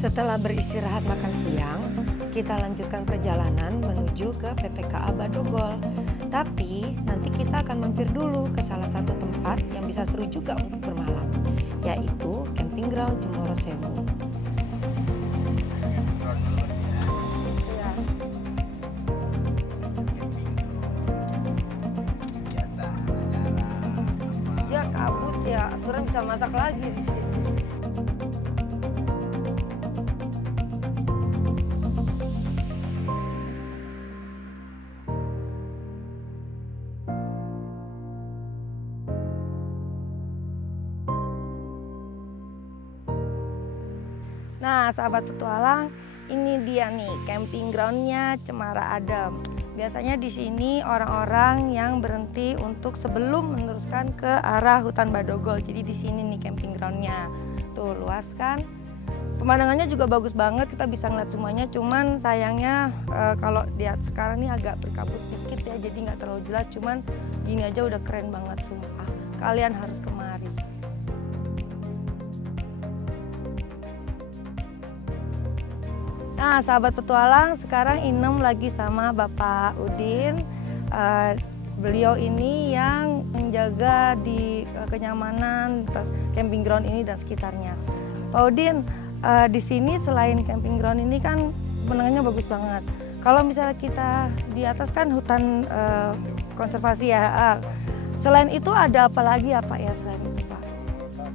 Setelah beristirahat makan siang, kita lanjutkan perjalanan menuju ke PPKA Badogol. Tapi nanti kita akan mampir dulu ke salah satu tempat yang bisa seru juga untuk bermalam, yaitu Camping Ground Cemoro Sewu. Ya kabut ya, aturan bisa masak lagi di sini. Nah, sahabat petualang, ini dia nih camping groundnya Cemara Adem. Biasanya di sini orang-orang yang berhenti untuk sebelum meneruskan ke arah hutan Badogol. Jadi di sini nih camping groundnya. Tuh luas kan? Pemandangannya juga bagus banget, kita bisa ngeliat semuanya. Cuman sayangnya kalau lihat sekarang nih agak berkabut dikit ya, jadi nggak terlalu jelas. Cuman gini aja udah keren banget sumpah. Kalian harus kemari. Nah, sahabat petualang, sekarang Inem lagi sama Bapak Udin. Beliau ini yang menjaga di kenyamanan camping ground ini dan sekitarnya. Pak Udin, di sini selain camping ground ini kan pemandangannya bagus banget. Kalau misalnya kita di atas kan hutan konservasi ya. Selain itu ada apa lagi ya Pak ya selain itu Pak?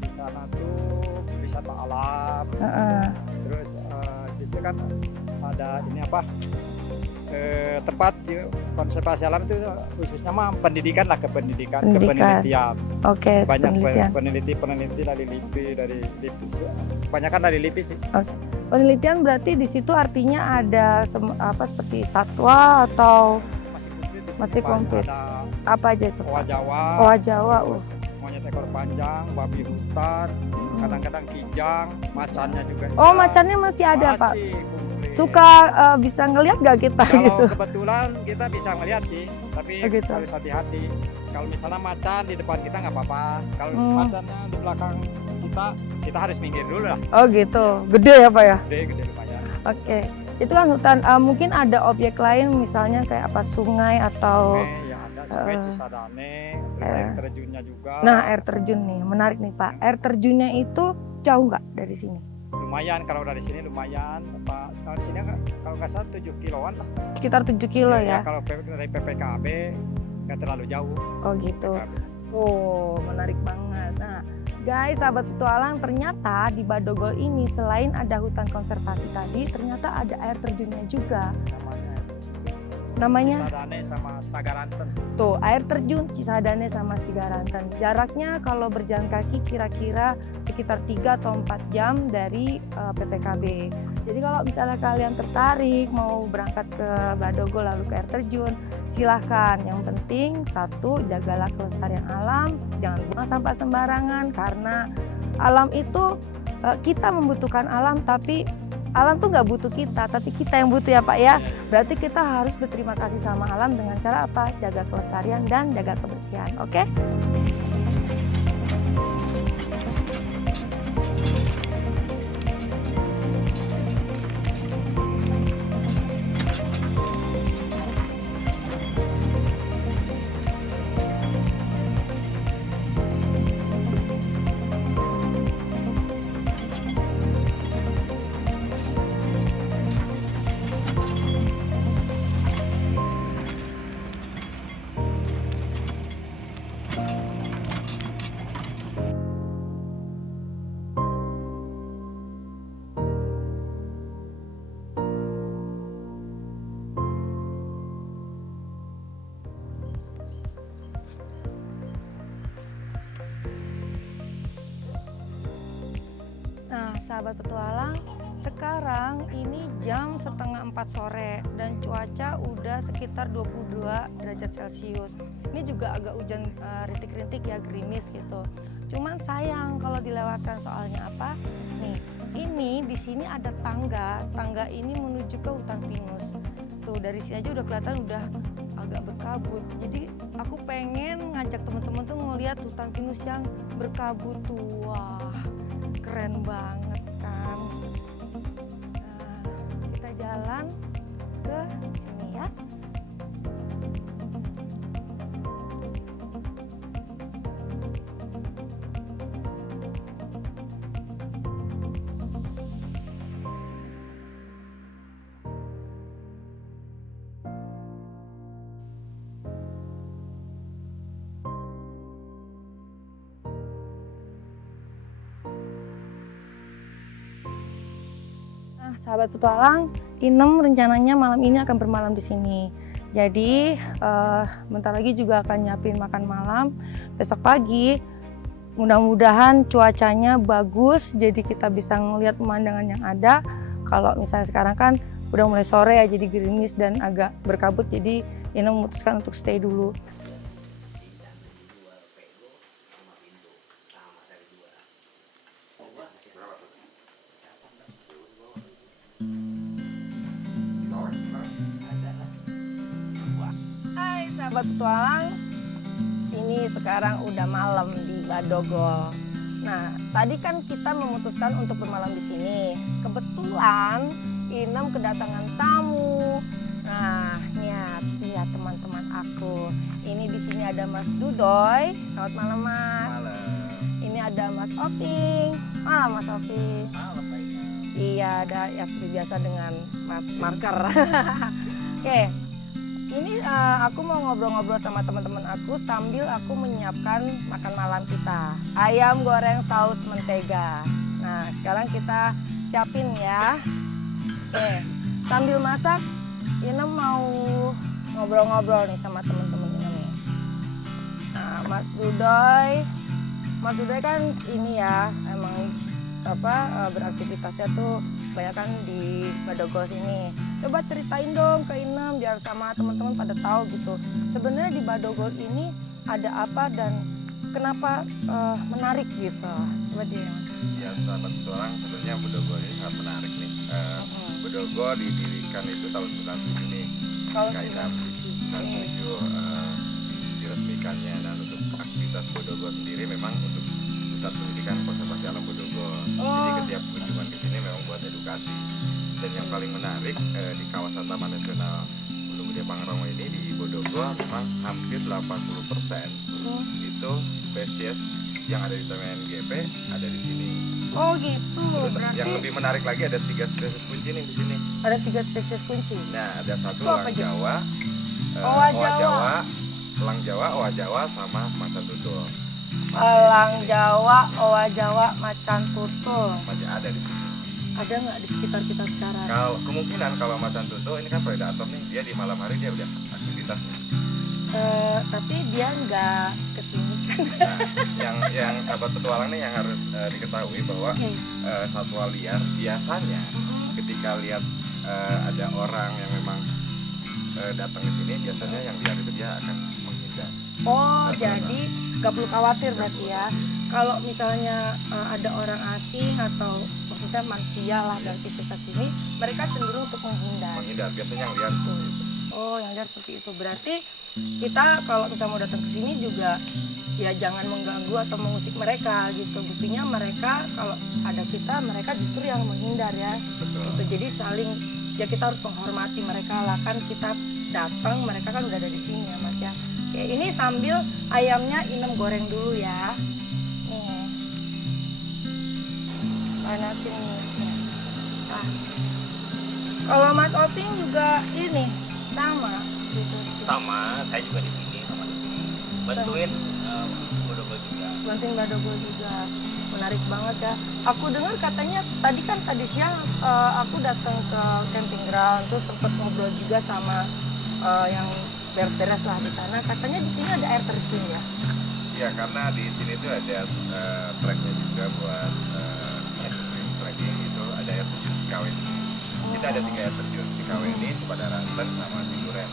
Di sana tuh wisata alam. Terus itu kan ada ini apa tempat konservasi alam itu khususnya mah pendidikan lah, kepenelitian. Oke. Banyak peneliti dari LIPI, kebanyakan dari LIPI sih. Oke. Penelitian berarti di situ artinya ada seperti satwa atau masih komplit? Apa aja itu? Owa Jawa. Owa Jawa. Monyet ekor panjang, babi hutan, kadang-kadang kijang, macannya juga. Oh, macannya masih ada Pak? Kumplit. Suka bisa ngelihat gak kita kalau gitu? Kebetulan kita bisa melihat sih, tapi gitu. harus hati-hati. Kalau misalnya macan di depan kita nggak apa-apa, kalau macannya di belakang kita harus minggir dulu lah. Oh gitu, gede ya Pak ya? Gede lumayan. Oke, itu kan hutan, mungkin ada objek lain misalnya kayak apa sungai atau... Yang ada sungai Cisadane, terus air terjunnya juga. Nah, air terjun nih, menarik nih Pak. Air terjunnya itu jauh nggak dari sini? Lumayan, kalau dari sini lumayan. Kalau sini kalau nggak salah 7 kiloan lah. Sekitar 7 kilo ya? Kalau dari PPKB nggak terlalu jauh. Oh gitu. Oh, menarik banget. Nah, guys, sahabat petualang, ternyata di Badogol ini selain ada hutan konservasi tadi, ternyata ada air terjunnya juga. Namanya Cisadane sama Sagaranten. Tuh, air terjun Cisadane sama Sagaranten. Jaraknya kalau berjalan kaki kira-kira sekitar 3 atau 4 jam dari PPKB. Jadi kalau misalnya kalian tertarik mau berangkat ke Badogol lalu ke air terjun, silahkan. Yang penting satu, jagalah kelestarian alam, jangan buang sampah sembarangan karena alam itu kita membutuhkan alam, tapi alam tuh nggak butuh kita, tapi kita yang butuh ya Pak ya. Berarti kita harus berterima kasih sama alam dengan cara apa? Jaga kelestarian dan jaga kebersihan. Oke? sahabat petualang, sekarang ini jam setengah 4 sore dan cuaca udah sekitar 22 derajat Celcius. Ini juga agak hujan rintik-rintik ya, gerimis gitu. Cuman sayang kalau dilewatkan, soalnya apa? Nih, ini di sini ada tangga. Tangga ini menuju ke hutan pinus. Tuh dari sini aja udah kelihatan udah agak berkabut. Jadi aku pengen ngajak teman-teman tuh ngeliat hutan pinus yang berkabut tuh. Wah, keren banget kan. Nah, kita jalan ke sini ya. Nah, sahabat petualang, Inem rencananya malam ini akan bermalam di sini. Jadi, bentar lagi juga akan nyiapin makan malam. Besok pagi, mudah-mudahan cuacanya bagus, jadi kita bisa ngelihat pemandangan yang ada. Kalau misalnya sekarang kan udah mulai sore ya, jadi gerimis dan agak berkabut, jadi Inem memutuskan untuk stay dulu. Hai sahabat petualang, ini sekarang udah malam di Badogol. Nah, tadi kan kita memutuskan untuk bermalam di sini. Kebetulan Inem kedatangan tamu. Nah, lihat teman-teman aku. Ini di sini ada Mas Dudoy. Selamat malam Mas. Malam. Ini ada Mas Oping. Malam Mas Oping. Malam Pak Ina. Iya, ada ya seperti biasa dengan Mas Marker. Oke, ini aku mau ngobrol-ngobrol sama teman-teman aku sambil aku menyiapkan makan malam kita. Ayam goreng saus mentega. Nah, sekarang kita siapin ya. Oke, sambil masak, Inem mau ngobrol-ngobrol nih sama teman-teman Inem nih. Nah, Mas Dudoy kan ini ya, emang beraktivitasnya tuh kebanyakan di Badogol sini. Coba ceritain dong ke Inem biar sama teman-teman pada tahu gitu. Sebenarnya di Badogol ini ada apa dan kenapa menarik gitu. Coba dia. Ya sahabat petualang, sebenarnya Badogol ini sangat menarik nih. Badogol didirikan itu tahun 97 nih. Kalau Kainam 97 diresmikannya. Dan untuk aktivitas Badogol sendiri memang untuk pusat pendidikan konservasi alam Badogol. Jadi setiap kunjungan ke sini memang buat edukasi. Dan yang paling menarik di kawasan Taman Nasional Gunung Gede Pangrango ini di Badogol memang hampir 80% itu spesies yang ada di TMNGP ada di sini. Oh gitu. Terus Berarti yang lebih menarik lagi ada 3 spesies kunci nih di sini. ada 3 spesies kunci. Nah, ada satu Itu apa elang aja? Jawa, Owa owa Jawa. Jawa, elang Jawa, owa Jawa sama macan tutul. Masih di Elang sini. Jawa, owa Jawa, macan tutul. Masih ada di sini. Ada nggak di sekitar kita sekarang? Kalau kemungkinan kalau macan tutul ini kan predator nih, dia di malam hari dia udah aktivitas nih. Tapi dia nggak kesini kan? Nah, yang sahabat petualang nih yang harus diketahui bahwa Oke. satwa liar biasanya ketika lihat ada orang yang memang datang ke sini, biasanya yang liar itu dia akan menghindar. Oh, jadi nggak perlu khawatir berarti ya. Kalau misalnya ada orang asing atau maksudnya manusia lah beraktivitas sini, mereka cenderung untuk menghindar. Menghindar biasanya yang liar seperti itu. Oh, yang lihat seperti itu. Berarti kita kalau misalnya mau datang ke sini juga ya jangan mengganggu atau mengusik mereka gitu. Buktinya mereka kalau ada kita, mereka justru yang menghindar ya. Betul. Gitu. Jadi saling ya kita harus menghormati mereka lah, kan kita datang, mereka kan udah ada di sini ya Mas ya. Oke, ini sambil ayamnya Inem goreng dulu ya. Nih. Panasin nih. Nah. Kalau Mas Oping juga ini sama gitu. Sama, saya juga di sini sama di sini bantuin Badogol juga. Bantuin Badogol juga. Menarik banget ya. Aku dengar katanya tadi siang aku datang ke camping ground terus sempat ngobrol juga sama yang beres-beres lah di sana. Katanya di sini ada air terjun ya. Ya karena di sini tuh ada treknya juga buat extreme trek Kaweni. Kita ada 3 air terjun di Kaweni, Cipada Ranten, sama Cisuren.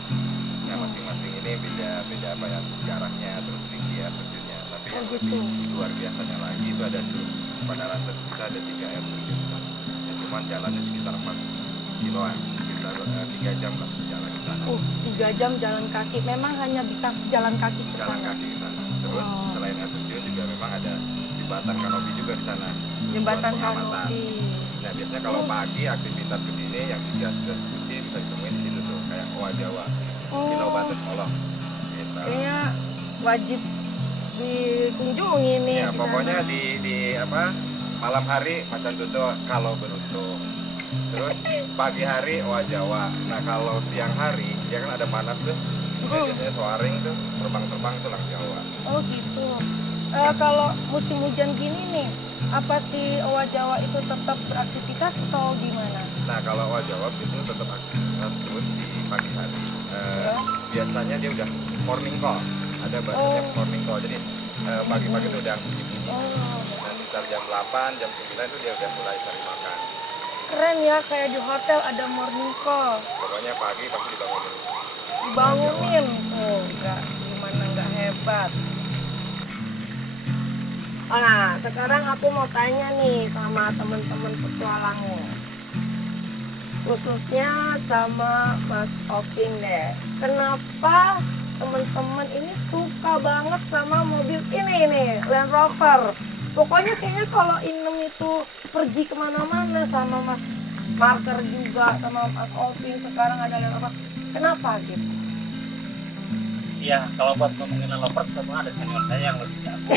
Nah masing-masing ini beda apa ya jaraknya, terus tinggi air terjunnya. Tapi yang lebih luar biasanya lagi itu ada di Cipada Ranten, kita ada 3 air terjun. Ya, cuman jalannya sekitar 4 kiloan, sekitar 3 jam lah jalan ke sana. 3 jam jalan kaki. Memang hanya bisa jalan kaki ke Jalan sana. kaki ke sana. Terus selain air terjun juga memang ada jembatan kanopi juga di sana. Jembatan Buat pengamatan. kanopi. Nah biasanya kalau pagi aktivitas kesini yang juga sudah suci bisa ditemuin di situ tuh kayak Owa Jawa, Kilau Batas Molok. Gitu. Kayaknya wajib dikunjungi nih. Ya di pokoknya sana. di apa malam hari Macan Tutul kalau beruntung. Terus pagi hari Owa Jawa. Nah kalau siang hari dia kan ada panas tuh. Nah, biasanya soaring tuh terbang-terbang tuh Lang Jawa. Oh gitu. Kalau musim hujan gini nih, apa sih Owa Jawa itu tetap beraktivitas atau gimana? Nah kalau Owa Jawa biasanya tetap aktivitas tuh di pagi hari. Biasanya dia udah morning call. Ada bahasanya morning call. Jadi pagi-pagi itu udah bunyi-bunyi. Oh, Nah sekitar jam 8, jam 9 itu dia udah mulai cari makan. keren ya, kayak di hotel ada morning call. Pokoknya pagi pasti dibangunin. Dibangunin. Oh, nggak hebat. Nah, sekarang aku mau tanya nih sama teman-teman petualangnya. Khususnya sama Mas Oping deh. Kenapa teman-teman ini suka banget sama mobil ini nih, Land Rover? Pokoknya kayaknya kalau Inem itu pergi kemana-mana sama Mas Marker juga, sama Mas Oping, sekarang ada Land Rover. Kenapa gitu? Iya, kalau buat ngomongin lovers semua ada senior saya yang lebih jago.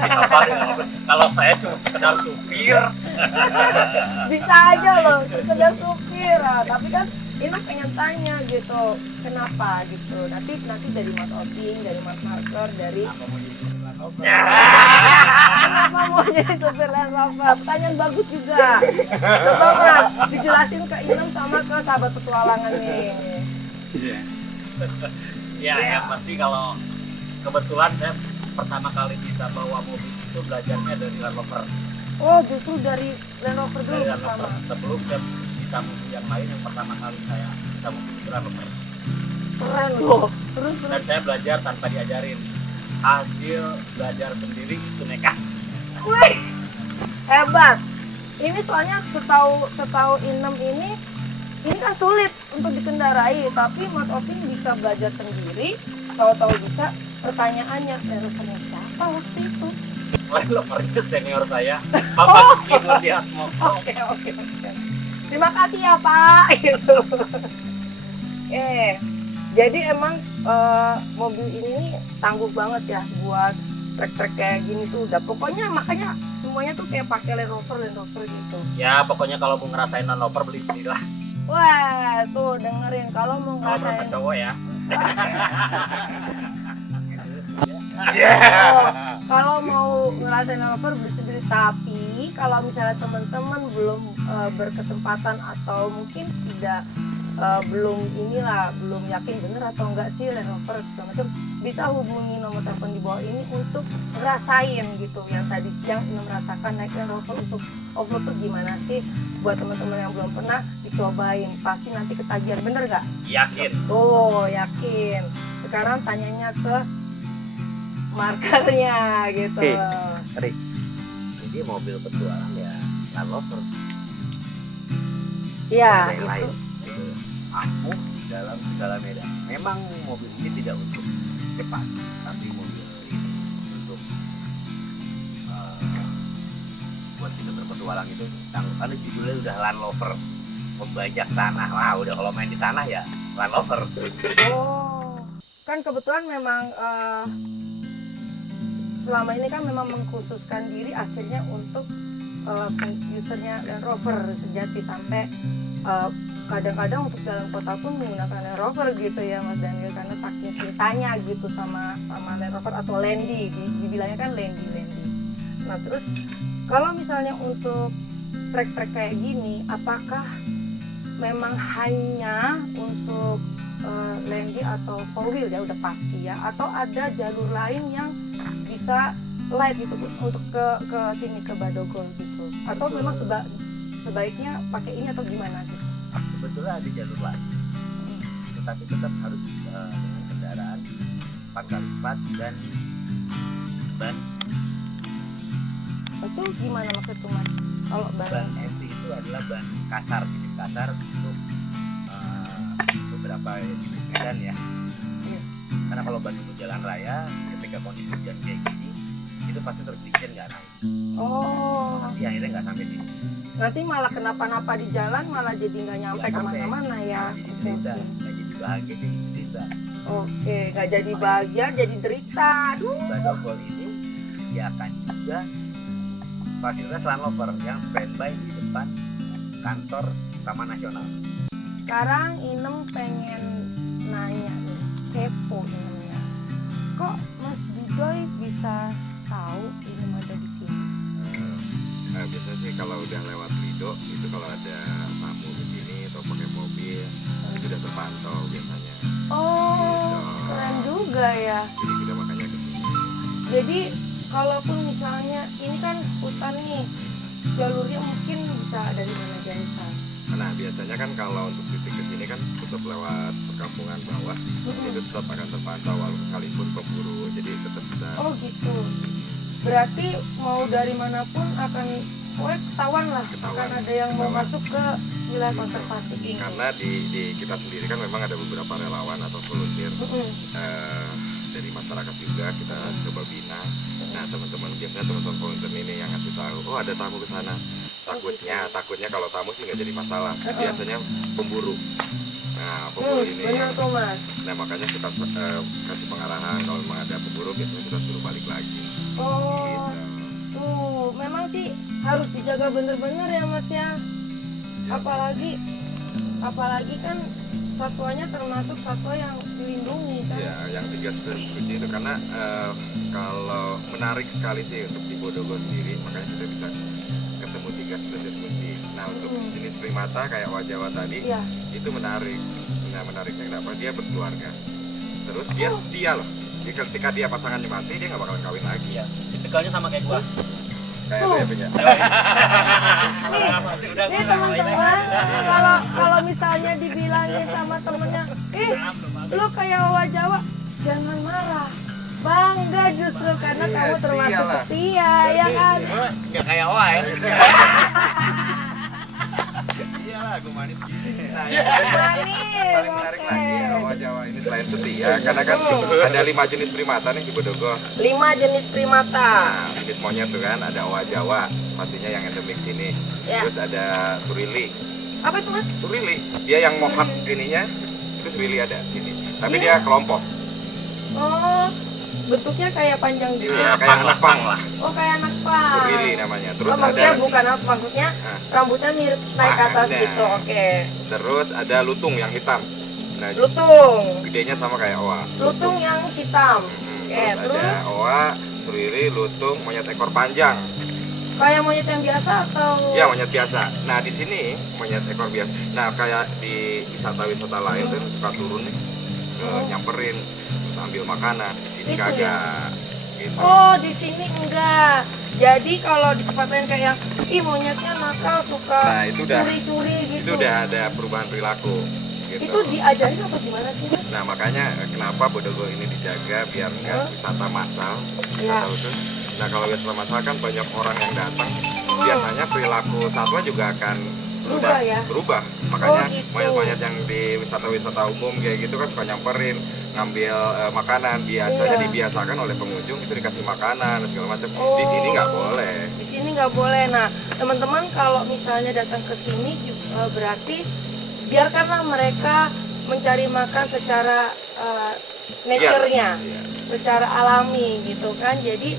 Apa dengan lovers? Kalau saya cuma sekedar supir. Bisa aja loh, sekedar supir. Nah, tapi kan ini pengen tanya gitu, kenapa gitu? Nanti dari Mas Oping, dari Mas Marker, dari Apa mau jadi lovers? kenapa mau jadi supir Land Rover? Pertanyaan bagus juga. Coba Mas, dijelasin ke Inem sama ke sahabat petualangan nih. Ya, yang pasti kalau kebetulan saya pertama kali bisa bawa mobil itu belajarnya dari Land Rover. Oh, justru dari Land Rover dulu Dari Land pertama. Rover. Sebelum saya bisa mobil yang lain, yang pertama kali saya bisa mobil itu Land Rover. Keren loh. Terus Dan saya belajar tanpa diajarin. Hasil belajar sendiri itu nekat. Wih, hebat. Ini soalnya setahu Inem ini kan sulit untuk dikendarai, tapi Mas Oping bisa belajar sendiri, tahu-tahu bisa. Pertanyaannya, Rovernya siapa waktu itu? Land Rovernya senior saya, Bapak Kiki Nurdiatmo. Oke. Terima kasih ya Pak. Gitu. Jadi emang mobil ini tangguh banget ya buat trek-trek kayak gini tuh. Udah pokoknya makanya semuanya tuh kayak pakai Land Rover gitu. Ya pokoknya kalau mau ngerasain Land Rover beli sendirilah. Wah, tuh dengerin kalau mau Kalau berapa ngerasain cowok ya. kalau mau ngerasain Land Rover beli sendiri. Tapi kalau misalnya teman-teman belum berkesempatan atau mungkin belum yakin bener atau enggak sih Land Rover segala macam, bisa hubungi nomor telepon di bawah ini untuk ngerasain gitu yang tadi siang Inem merasakan naik Land Rover untuk offroad tuh gimana sih. Buat teman-teman yang belum pernah, dicobain, pasti nanti ketagihan, bener gak? Yakin. Oh, yakin. Sekarang tanyanya ke markernya gitu. Oke. Jadi mobil petualang ya Land Rover. Iya, Ada yang lain. itu. Gitu. Ampuh dalam segala medan. Memang mobil ini tidak untuk cepat, tapi mobil ini untuk buat kita berpetualang itu tangguh. Karena judulnya udah Land Rover, membajak tanah. Wah, udah kalau main di tanah ya Land Rover. Oh, kan kebetulan memang selama ini kan memang mengkhususkan diri akhirnya untuk usernya Land Rover sejati, sampai kadang-kadang untuk dalam kota pun menggunakan Land Rover gitu ya Mas Daniel, karena saking cintanya gitu sama Land Rover atau Landy, dibilangnya kan Landy. Nah terus kalau misalnya untuk trek-trek kayak gini, apakah memang hanya untuk Landy atau 4 wheel ya udah pasti ya, atau ada jalur lain yang bisa light gitu untuk ke sini ke Badogol gitu, atau memang sebaiknya pakai ini atau gimana gitu? Sebetulnya ada jalur lain, tetapi tetap harus dengan kendaraan 4x4 dan ban Itu gimana maksud tuh Mas? Kalau ban ban MT itu adalah ban kasar, jenis kasar untuk beberapa jenis medan ya. Karena kalau ban untuk jalan raya ketika kondisi hujan kayak gini itu pasti tergelincir nggak naik. Oh, Tapi akhirnya nggak sampai sini. nanti malah kenapa-napa di jalan malah jadi nggak nyampe Nggak sampai. kemana-mana ya. Jadi Oke, derita, oke. nggak jadi bahagia jadi derita. Oke, nggak jadi bahagia jadi derita. Aduh. Badogol ini dia akan juga fasilitas Land Rover yang standby di depan kantor Taman Nasional. Sekarang Inem pengen nanya nih, kepo Inemnya. Kok Mas Dudoy bisa tahu Inem ada di sini? Biasanya sih kalau udah lewat Lido itu kalau ada tamu ke sini atau pakai mobil itu udah terpantau biasanya. Oh, Gitu. keren juga ya. Jadi kita makanya ke sini. Jadi kalaupun misalnya ini kan hutan nih, jalurnya mungkin bisa ada di mana aja misal. Nah biasanya kan kalau untuk titik ke sini kan tetap lewat perkampungan bawah itu tetap akan terpantau walaupun sekalipun pemburu, jadi tetap bisa. Oh gitu. Berarti mau dari manapun akan ketahuan lah, Ketahuan. akan ada yang mau Ketahuan. masuk ke wilayah konservasi ini. Karena di kita sendiri kan memang ada beberapa relawan atau volunteer dari masyarakat juga kita coba bina. Nah teman-teman biasanya teman-teman volunteer ini yang ngasih tahu, oh ada tamu ke sana. Takutnya kalau tamu sih nggak jadi masalah. Biasanya pemburu. Nah pemburu ini. Benar tuh Mas. Nah makanya kita kasih pengarahan kalau memang ada pemburu biasanya kita suruh balik lagi. Oh, Gitu. tuh memang sih harus dijaga bener-bener ya Mas ya. Apalagi kan satwanya termasuk satwa yang dilindungi kan. Ya, yang 3 spesies kunci itu karena kalau menarik sekali sih untuk di Bodogo sendiri, makanya kita bisa ketemu 3 spesies kunci. Nah, untuk jenis primata kayak Jawa tadi, Iya. itu menarik. Nah, menariknya kenapa? Dia berkeluarga. Terus dia setia loh. Jadi ketika dia pasangannya mati, dia nggak bakalan kawin lagi. Iya, tipikalnya sama kayak gua. Kayak Tuh. Bebek ya. Nih teman-teman, kalau misalnya dibilangin sama temennya, lu kayak Wawa Jawa, jangan marah. Bangga justru karena Iya, kamu setia termasuk lah. setia, ya kan? Nggak kayak Oa ya. Iya lah, gue manis gini. Nah, Manis, paling menarik oke. lagi Owa Jawa ini selain setia, karena kan ada 5 jenis primata nih di Bodogo. 5 jenis primata. Nah, jenis monyet tuh kan ada Owa Jawa, pastinya yang endemik sini. Ya. Terus ada surili. Apa itu Mas? Surili, dia yang mohak ininya itu surili ada di sini. Tapi Iya. dia kelompok. Oh, bentuknya kayak panjang gitu. Iya, kayak anak pang lah. Oh, kayak anak pang. Surili namanya. Terus Oh, maksudnya ada bukan apa, maksudnya Nah. rambutnya mirip naik ke atas Nah. gitu. Oke. terus ada lutung yang hitam. Nah, Lutung. gedenya sama kayak Owa. Lutung yang hitam. Oke, Terus terus ada Owa, surili, lutung, monyet ekor panjang. kayak monyet yang biasa atau? Ya monyet biasa. Nah di sini monyet ekor biasa. Nah kayak di wisata-wisata lain tuh suka turun nih, nyamperin, terus ambil makanan. Di sini Itu kagak. Gitu. Oh, di sini enggak. Jadi kalau di tempat lain kayak, ih monyetnya nakal suka Nah, itu udah- curi-curi gitu. Itu udah ada perubahan perilaku. Gitu. Itu diajarin atau gimana sih Mas? Nah makanya kenapa Bodogo ini dijaga biar nggak wisata massal, wisata Ya. khusus. Nah kalau wisata massal kan banyak orang yang datang, biasanya perilaku satwa juga akan Berubah ya? berubah. Makanya Oh, gitu. monyet-monyet yang di wisata-wisata umum kayak gitu kan suka nyamperin, ngambil makanan. Biasanya Iya. dibiasakan oleh pengunjung itu dikasih makanan dan segala macam. Oh. Di sini nggak boleh. Di sini nggak boleh. Nah, teman-teman kalau misalnya datang ke sini berarti biarkanlah mereka mencari makan secara nature-nya, Iya. secara alami gitu kan. Jadi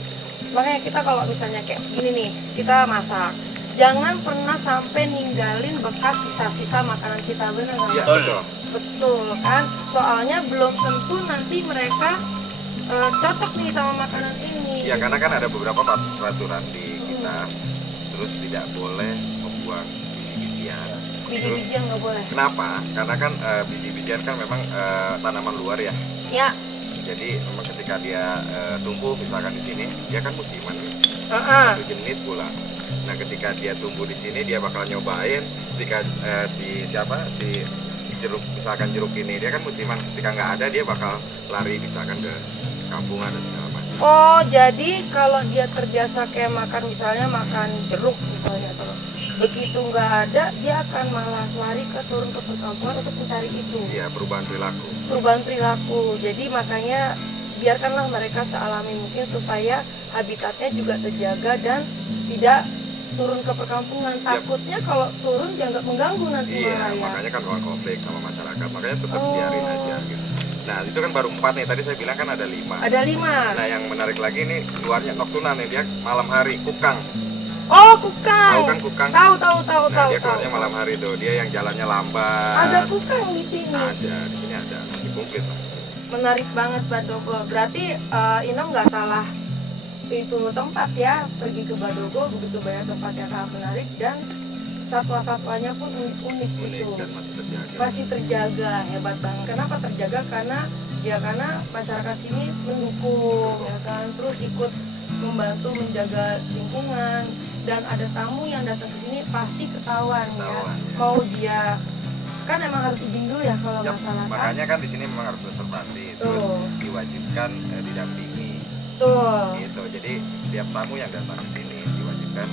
makanya kita kalau misalnya kayak gini nih, kita masak, jangan pernah sampai ninggalin bekas sisa-sisa makanan kita, benar nggak? Iya Betul. betul. Betul kan? Soalnya belum tentu nanti mereka cocok nih sama makanan ini. Ya karena kan ada beberapa peraturan di kita, terus tidak boleh membuang biji-bijian. Biji-bijian nggak boleh. Kenapa? Karena kan biji-bijian kan memang tanaman luar ya. Ya, Jadi memang ketika dia tumbuh misalkan di sini, dia kan musiman nih, heeh. satu jenis pula. Nah ketika dia tumbuh di sini dia bakal nyobain. Ketika si jeruk, misalkan jeruk ini dia kan musiman, ketika nggak ada dia bakal lari misalkan ke kampungan dan segala macam. Oh, jadi kalau dia terbiasa kayak makan misalnya makan jeruk misalnya, kalau begitu nggak ada dia akan malah lari turun ke perkampungan untuk mencari itu. Iya, perubahan perilaku. Perubahan perilaku. Jadi makanya biarkanlah mereka sealami mungkin supaya habitatnya juga terjaga dan tidak turun ke perkampungan. Takutnya kalau turun dianggap mengganggu nanti Iya, malah ya. makanya kan konflik sama masyarakat, makanya tetap Oh. biarin aja gitu. Nah itu kan baru 4 nih, tadi saya bilang kan ada 5. Ada 5. Nah yang menarik lagi nih luarnya nocturnal nih, dia malam hari, kukang. Oh, kukang. Tahu kan kukang? Tahu. Nah dia keluarnya malam hari tuh, dia yang jalannya lambat. Ada kukang di sini. Ada, di sini ada, masih komplit. Menarik banget Badogo. Berarti Inem nggak salah itu tempat ya, pergi ke Badogo, begitu banyak tempat yang sangat menarik dan satwa-satwanya pun unik-unik Unik gitu. dan masih terjaga. Masih terjaga, hebat banget. Kenapa terjaga? Karena masyarakat sini mendukung ya kan, terus ikut membantu menjaga lingkungan, dan ada tamu yang datang ke sini pasti ketahuan ya. Ketahuan, ya. Mau dia kan emang harus izin dulu ya kalau Yap, masalah kan. makanya kan di sini memang harus reservasi, terus Tuh. diwajibkan didampingi. Tuh. Gitu. Jadi setiap tamu yang datang ke sini diwajibkan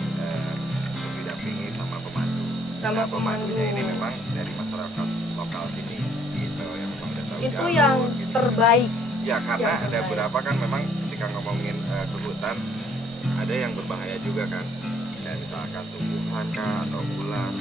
untuk didampingi sama pemandu. Sama Nah, pemandunya pemandu. ini memang dari masyarakat lokal sini gitu yang memang udah tahu Itu jalur, yang gitu. terbaik. Ya karena yang ada terbaik. beberapa kan memang ketika ngomongin ke hutan ada yang berbahaya juga kan. Kayak misalkan tumbuhan kah atau ular.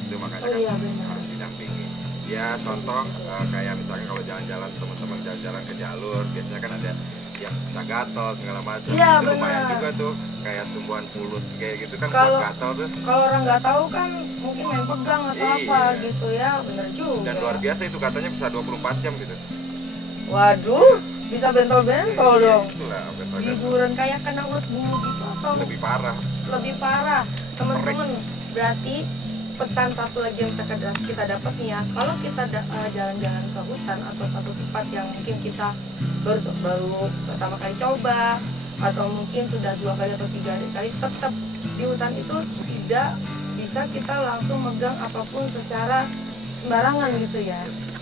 Itu makanya Oh kan iya, benar. harus didampingi. Ya contoh kayak misalkan kalau jalan-jalan teman-teman jalan-jalan ke jalur biasanya kan ada yang bisa gatel segala macam. Iya, Itu lumayan benar. juga tuh kayak tumbuhan pulus kayak gitu kan Kalau- buat gatel tuh. Kalau orang nggak tahu kan mungkin main pegang atau apa Iya. gitu ya, bener juga. Dan luar biasa itu katanya bisa 24 jam gitu. Waduh, bisa bentol-bentol Iya, dong. itulah betul. Liburan kayak kena ulat bulu gitu atau Lebih parah. lebih parah. Teman-teman, berarti pesan satu lagi yang bisa kita dapat nih ya, kalau kita jalan-jalan ke hutan atau satu tempat yang mungkin kita baru pertama kali coba atau mungkin sudah 2 kali atau 3 kali, tetap di hutan itu tidak bisa kita langsung megang apapun secara sembarangan gitu ya.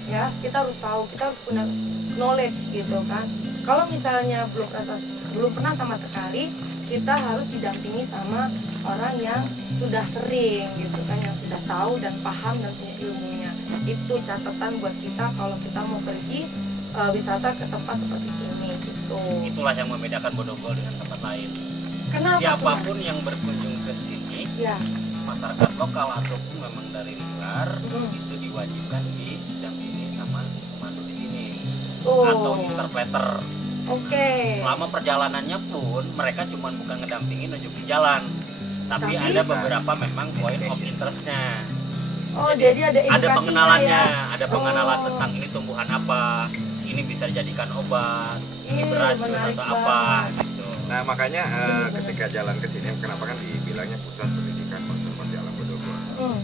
Ya, kita harus tahu, kita harus punya knowledge gitu kan. Kalau misalnya belum pernah sama sekali, kita harus didampingi sama orang yang sudah sering gitu kan, yang sudah tahu dan paham dan punya ilmunya. Itu catatan buat kita kalau kita mau pergi wisata ke tempat seperti ini gitu. Itulah yang membedakan Bodogo dengan tempat lain. Kenapa? Siapapun yang berkunjung ke sini, Ya. masyarakat lokal ataupun memang dari luar, Hmm. itu diwajibkan didampingi sama pemandu di sini Tuh. atau interpreter. Oke. Selama perjalanannya pun mereka cuma bukan ngedampingin nunjukin jalan, tapi Tapi- ada beberapa memang point of interestnya. Oh, jadi ada Ada edukasinya pengenalannya, ya. ada pengenalan Oh. tentang ini tumbuhan apa, ini bisa dijadikan obat, ini Ih, beracun menarik atau apa banget. gitu. Nah makanya ketika jalan ke sini kenapa kan dibilangnya pusat pendidikan konservasi alam Bodogo. Hmm.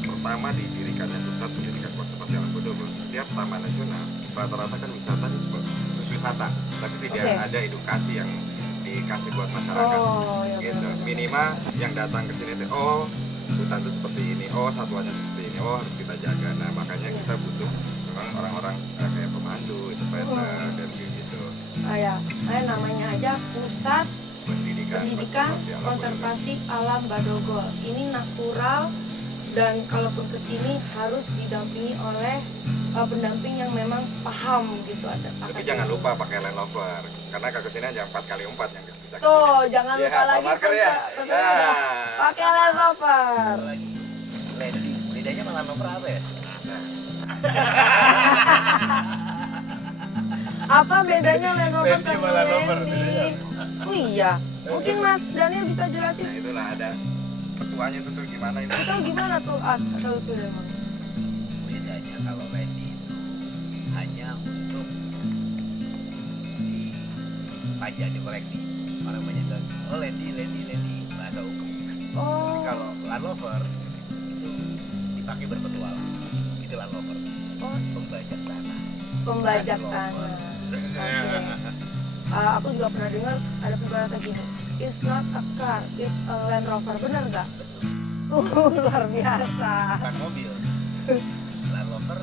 Pertama didirikannya pusat pendidikan konservasi alam Bodogo. Setiap taman nasional rata-rata kan wisata khusus wisata, tapi tidak Oke. ada edukasi yang dikasih buat masyarakat. Oh, ya Gitu. benar. Minimal yang datang ke sini tuh, oh hutan itu seperti ini, oh satwanya seperti ini, oh harus kita jaga. Nah makanya kita butuh memang orang-orang kayak pemandu, interpreter dan gitu. Ya, namanya aja Pusat Pendidikan Konservasi Alam Badogo. Ini natural dan kalaupun kesini harus didampingi oleh pendamping yang memang paham gitu, ada. Tapi jangan lupa pakai Land Rover, karena ke sini aja 4x4 yang bisa kesini. Tuh, jangan Ya, lupa Pak lagi Marker ya. Nah. pakai Land Rover. lagi Lady bedanya malah nomor apa ya? Apa bedanya Land Rover Randy sama sama Land Rover, Randy? bedanya. Oh iya, mungkin Mas Daniel bisa jelasin. Nah itulah ada petuanya itu tuh gimana itu. Itu gimana tuh? Atau sudah emang? Bedanya kalau Lady itu hanya untuk dipajak di koleksi. Orang banyak bilang, oh Lady bahasa hukum. Oh, Kalau Land Rover itu dipakai berpetualang. Itu Land Rover. oh, Pembajak tanah. pembajak Land Rover. tanah. Oke. Aku juga pernah dengar ada bahasa gini. It's not a car, it's a Land Rover, bener nggak? Luar biasa. Bukan mobil. Land Rover.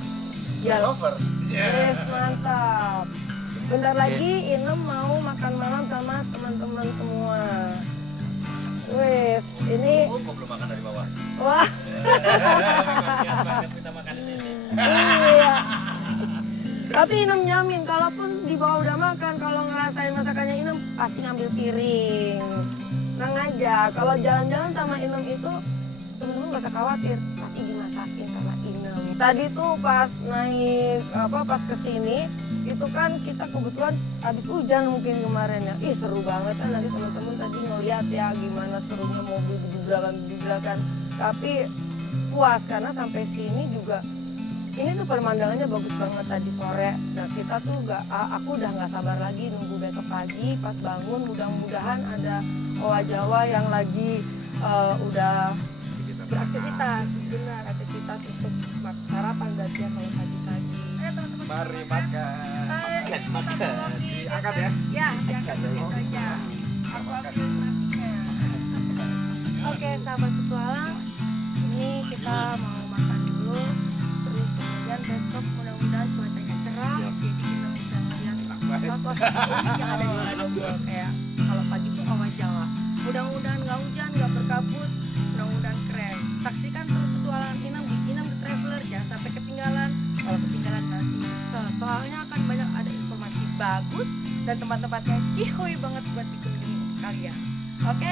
Ya, Land Rover. yes, mantap. Bentar lagi Inem mau makan malam sama teman-teman semua. Wes, ini Oh, gua belum makan dari bawah. wah. Biasa banget kita makan di sini. Iya. Tapi Inem nyamin, kalaupun di bawah udah makan, kalau ngerasain masakannya Inem pasti ngambil piring. Tenang aja, kalau jalan-jalan sama Inem itu temen-temen gak usah khawatir, pasti dimasakin sama Inem. Tadi tuh pas naik pas kesini, itu kan kita kebetulan habis hujan mungkin kemarin ya. Ih seru banget kan, nanti teman-teman tadi ngeliat ya gimana serunya mobil dibibrakan. Tapi puas karena sampai sini juga ini tuh pemandangannya bagus banget tadi sore. Nah kita tuh aku udah nggak sabar lagi nunggu besok pagi pas bangun, mudah-mudahan ada owa Jawa yang lagi udah beraktivitas, benar aktivitas untuk sarapan berarti ya kalau pagi-pagi. Ayo teman-teman. Mari makan. Makan. Diangkat ya. Ya, diangkat dulu aja. Aku ambil nasinya. Oke, sahabat petualang, ini kita mau makan dulu. Terus kemudian besok mudah-mudahan cuacanya cerah, jadi kita bisa melihat sosok unik yang ada di Bodogo kayak kalau pagi itu owa Jawa. Mudah-mudahan nggak hujan, nggak berkabut, mudah-mudahan keren. Saksikan terus petualangan Inem di Inem The Traveler, jangan sampai ketinggalan. Kalau ketinggalan nanti nyesel, soalnya akan banyak ada informasi bagus dan tempat-tempatnya cihuy banget buat dikunjungi kalian. Oke,